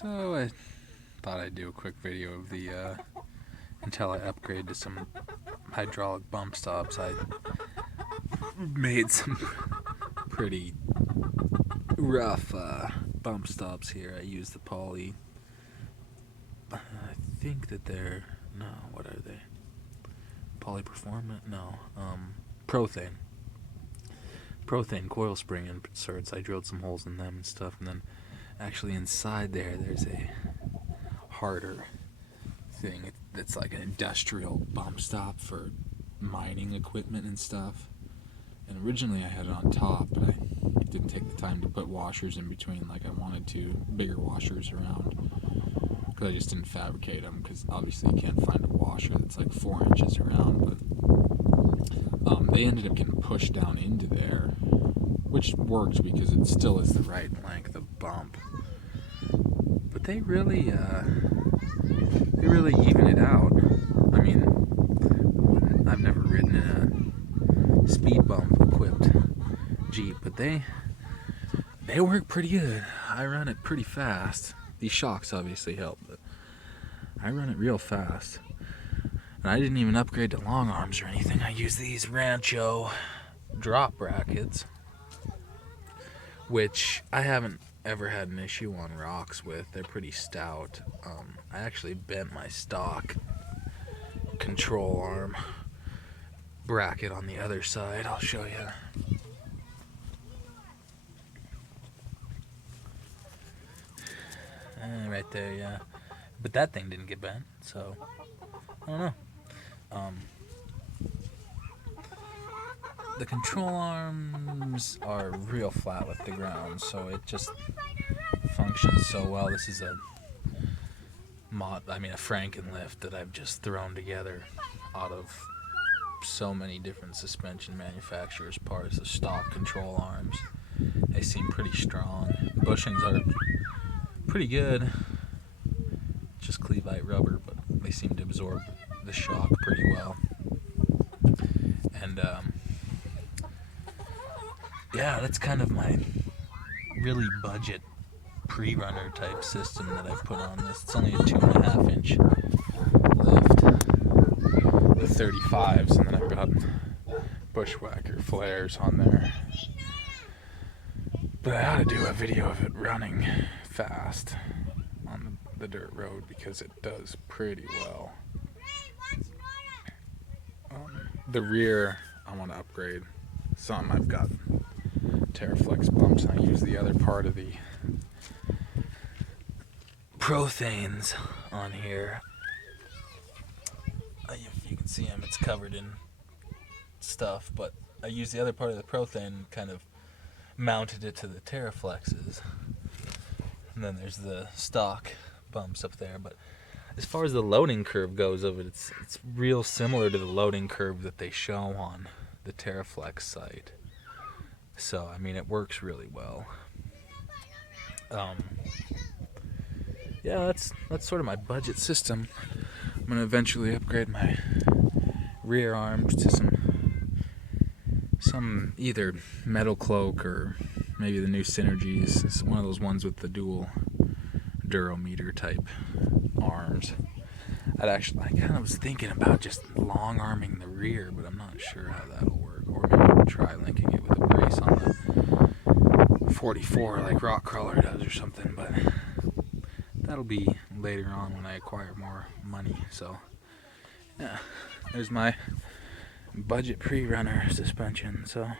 So I thought I'd do a quick video of the until I upgrade to some hydraulic bump stops. I made some pretty rough bump stops here. I used the poly. I think that they're, no, what are they? Polyperformant? No. Prothane. Prothane coil spring inserts. I drilled some holes in them and stuff, and then actually inside there's a harder thing that's like an industrial bump stop for mining equipment and stuff. And originally I had it on top, but I didn't take the time to put washers in between like I wanted to, bigger washers around, because I just didn't fabricate them, because obviously you can't find a washer that's like 4 inches around. But they ended up getting pushed down into there, which worked because it still is the right length of bump. But they really even it out. I mean, I've never ridden in a speed bump equipped Jeep, but they work pretty good. I run it pretty fast. These shocks obviously help, but I run it real fast. And I didn't even upgrade to long arms or anything. I use these Rancho drop brackets, which I haven't ever had an issue on rocks with. They're pretty stout. I actually bent my stock control arm bracket on the other side. I'll show you. Right there, yeah. But that thing didn't get bent, so I don't know. The control arms are real flat with the ground, so it just functions so well. This is a Frankenlift that I've just thrown together out of so many different suspension manufacturers' parts, the stock control arms. They seem pretty strong. The bushings are pretty good. Just Cleveite rubber, but they seem to absorb the shock pretty well. And yeah, that's kind of my really budget Prerunner type system that I've put on this. It's only a 2.5 inch lift with 35s, and then I've got bushwhacker flares on there. But I ought to do a video of it running fast on the dirt road, because it does pretty well. The rear I want to upgrade. Some I've got Terraflex bumps, and I use the other part of the Prothanes on here. If you can see them, it's covered in stuff, but I use the other part of the Prothane, kind of mounted it to the Terraflexes, and then there's the stock bumps up there. But as far as the loading curve goes of it, it's real similar to the loading curve that they show on the Terraflex site. So I mean, it works really well. Yeah, that's sort of my budget system. I'm gonna eventually upgrade my rear arms to some either metal cloak or maybe the new Synergies. It's one of those ones with the dual durometer type arms. I kind of was thinking about just long arming the rear, but I'm not sure how that'll work. Or maybe I'll try linking it with a brace on the 44 like Rock Crawler does or something, but that'll be later on when I acquire more money. So yeah, there's my budget Prerunner suspension. So